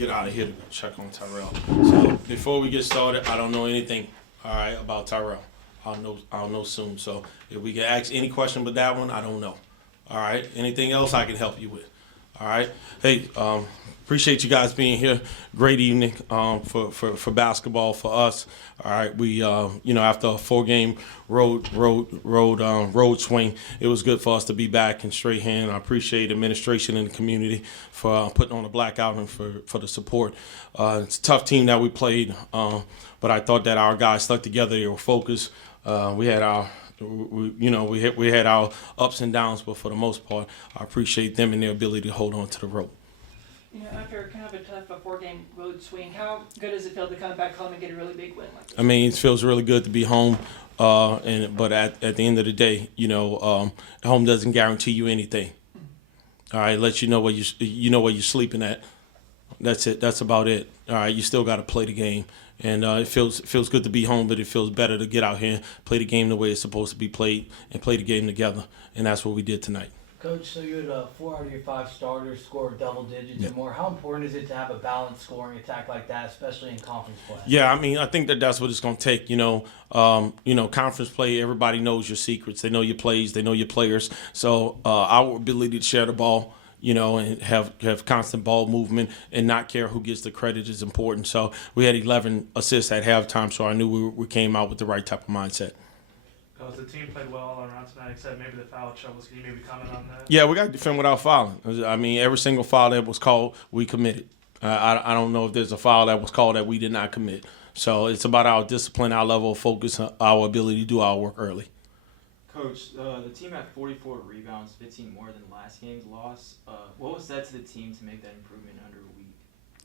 Get out of here to check on Tyrell. So before we get started, I don't know anything, all right, about Tyrell. I'll know soon. So if we can ask any question but that one, I don't know. All right. Anything else I can help you with? All right. Hey, appreciate you guys being here. Great evening for basketball for us. All right. We after a 4-game road swing, it was good for us to be back in straight hand. I appreciate administration and the community for putting on a blackout and for the support. It's a tough team that we played, but I thought that our guys stuck together. They were focused. We had our we had our ups and downs, but for the most part, I appreciate them and their ability to hold on to the rope. After kind of a tough 4-game road swing, how good does it feel to come back home and get a really big win like this? I mean, it feels really good to be home, but at the end of the day, home doesn't guarantee you anything. All right, let you know where you're sleeping at. That's it. That's about it. All right, you still got to play the game. And it feels good to be home, but it feels better to get out here, play the game the way it's supposed to be played, and play the game together. And that's what we did tonight. Coach, so you had 4 out of your 5 starters score double digits and more. How important is it to have a balanced scoring attack like that, especially in conference play? Yeah, I mean, I think that's what it's going to take. Conference play, everybody knows your secrets. They know your plays. They know your players. So our ability to share the ball, and have constant ball movement and not care who gets the credit is important. So we had 11 assists at halftime, so I knew we came out with the right type of mindset. Because the team played well all around tonight, except maybe the foul troubles. Can you maybe comment on that? Yeah, we got to defend without fouling. I mean, every single foul that was called, we committed. I don't know if there's a foul that was called that we did not commit. So it's about our discipline, our level of focus, our ability to do our work early. Coach, the team had 44 rebounds, 15 more than last game's loss. What was said to the team to make that improvement under a week?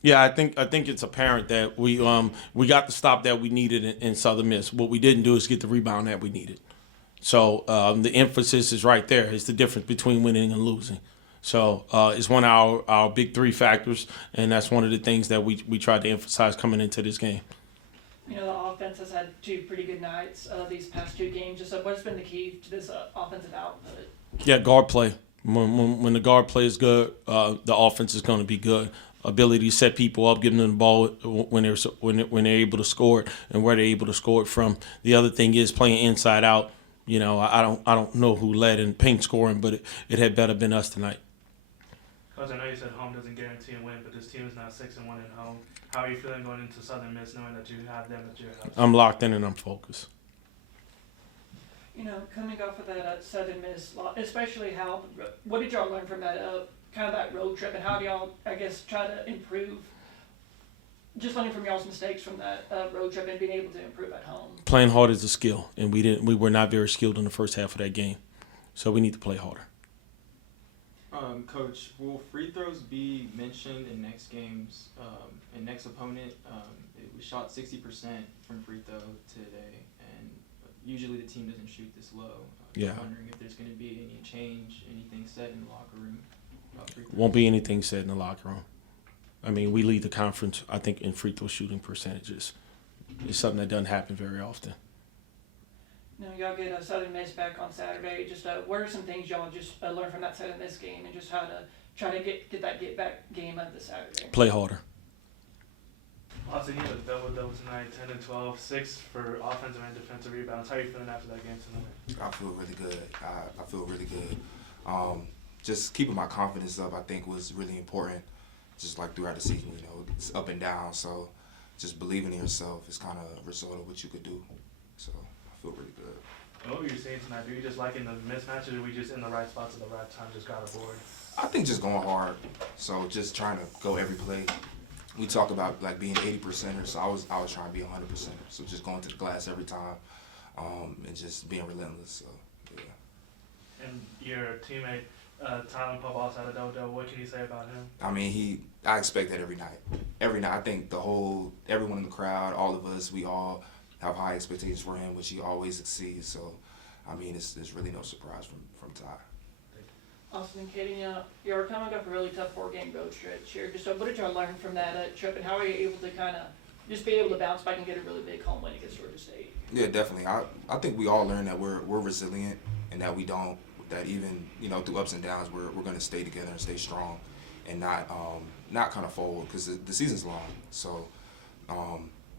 Yeah, I think it's apparent that we got the stop that we needed in Southern Miss. What we didn't do is get the rebound that we needed. So the emphasis is right there. It's the difference between winning and losing. So it's one of our big 3 factors, and that's one of the things that we tried to emphasize coming into this game. The offense has had 2 pretty good nights these past 2 games. Just what has been the key to this offensive output? Yeah, guard play. When the guard play is good, the offense is going to be good. Ability to set people up, giving them the ball when they're able to score it and where they're able to score it from. The other thing is playing inside out. I don't know who led in paint scoring, but it had better been us tonight. Coach, I know you said home doesn't guarantee a win, but this team is now 6-1 at home. How are you feeling going into Southern Miss, knowing that you have them at your house? I'm locked in and I'm focused. Coming off of that Southern Miss, especially what did y'all learn from that kind of that road trip, and how do y'all, I guess, try to improve? Just learning from y'all's mistakes from that road trip and being able to improve at home. Playing hard is a skill, and we were not very skilled in the first half of that game, so we need to play harder. Coach, will free throws be mentioned in next games, in next opponent? We shot 60% from free throw today, and usually the team doesn't shoot this low. Yeah. I'm wondering if there's going to be any change, anything said in the locker room about free throws. Won't be anything said in the locker room. I mean, we lead the conference, I think, in free throw shooting percentages. It's something that doesn't happen very often. Y'all get Southern Miss back on Saturday. Just what are some things y'all just learned from that Southern Miss game, and just how to try to get that get back game of the Saturday? Play harder. Also, you had a double-double tonight, 10 and 12, 6 for offensive and defensive rebounds. How are you feeling after that game tonight? I feel really good. I feel really good. Just keeping my confidence up, I think, was really important. Just like throughout the season, it's up and down. So just believing in yourself is kind of a result of what you could do. So I feel really good. What were you saying tonight? Are you just liking the mismatches, or were we just in the right spots at the right time, just got a board? I think just going hard. So just trying to go every play. We talk about like being 80%er, so I was trying to be 100%er. So just going to the glass every time, and just being relentless. So yeah. And your teammate, Tyler Pope, also had a double-double. What can you say about him? I mean, I expect that every night. Every night, I think everyone in the crowd, all of us, we all have high expectations for him, which he always exceeds. So, I mean, it's really no surprise from Ty. Austin and Katie, you're coming off a really tough 4-game road stretch here. Just what did y'all learn from that trip, and how are you able to kind of just be able to bounce back and get a really big home win against Georgia State? Yeah, definitely. I think we all learned that we're resilient, and that we don't, that even through ups and downs, we're going to stay together and stay strong, and not not kind of fold because the season's long. So,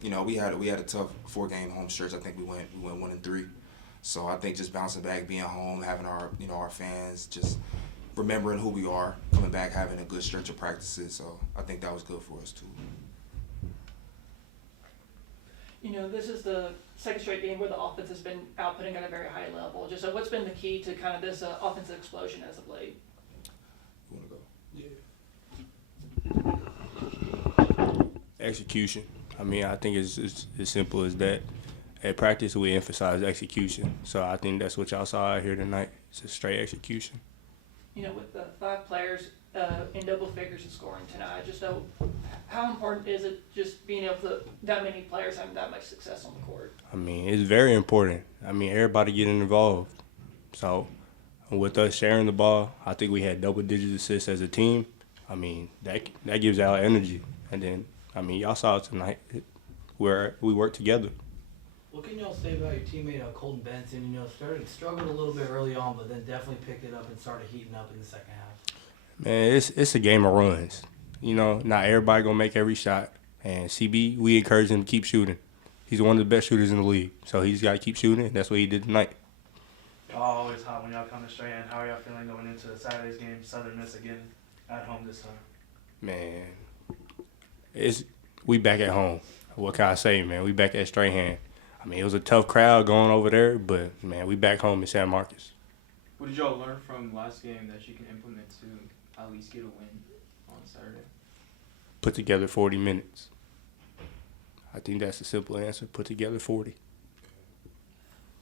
you know, we had a tough 4-game home stretch. I think we went 1-3. So I think just bouncing back, being home, having our fans, just remembering who we are, coming back, having a good stretch of practices. So I think that was good for us too. You know, this is the second straight game where the offense has been outputting at a very high level. Just what's been the key to kind of this offensive explosion as of late? You want to go? Execution. I mean, I think it's as simple as that. At practice, we emphasize execution. So I think that's what y'all saw out here tonight. It's a straight execution. You know, with the 5 players in double figures of scoring tonight, just how important is it just being able to, that many players having that much success on the court? I mean, it's very important. I mean, everybody getting involved. So with us sharing the ball, I think we had double-digit assists as a team. I mean, that gives out energy. And then, I mean, y'all saw it tonight where we work together. What can y'all say about your teammate Colton Benson? You know, struggled a little bit early on, but then definitely picked it up and started heating up in the second half. Man, it's a game of runs. You know, not everybody gonna make every shot. And CB, we encourage him to keep shooting. He's one of the best shooters in the league, so he's got to keep shooting. That's what he did tonight. Y'all always hot when y'all come to Strahan. How are y'all feeling going into Saturday's game? Southern Miss again at home this time. Man, we back at home. What can I say, man? We back at Strahan. I mean, it was a tough crowd going over there, but, man, we back home in San Marcos. What did y'all learn from last game that you can implement to at least get a win on Saturday? Put together 40 minutes. I think that's the simple answer. Put together 40.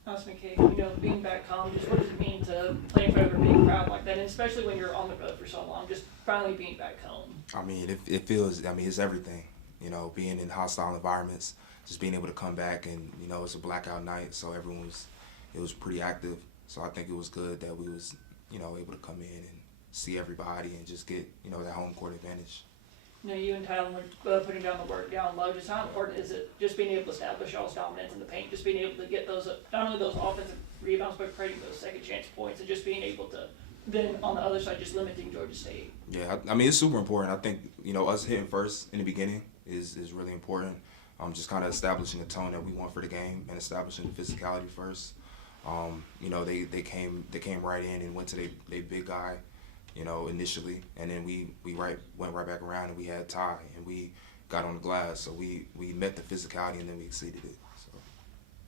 Austin McKay, you know, being back home, just what does it mean to play in front of a big crowd like that, and especially when you're on the road for so long, just finally being back home? I mean, it feels, it's everything. You know, being in hostile environments, just being able to come back and, you know, it's a blackout night, so it was pretty active. So I think it was good that we was, you know, able to come in and see everybody and just get, you know, that home court advantage. You know, you and Tyler were putting down the work down low. Just how important is it just being able to establish y'all's dominance in the paint, just being able to get those, not only those offensive rebounds, but creating those second chance points and just being able to, then on the other side, just limiting Georgia State? Yeah, I mean, it's super important. I think, you know, us hitting first in the beginning is really important. Just kind of establishing the tone that we want for the game and establishing the physicality first. You know, they came right in and went to their big guy, you know, initially, and then we went right back around and we had Ty and we got on the glass. So we met the physicality and then we exceeded it.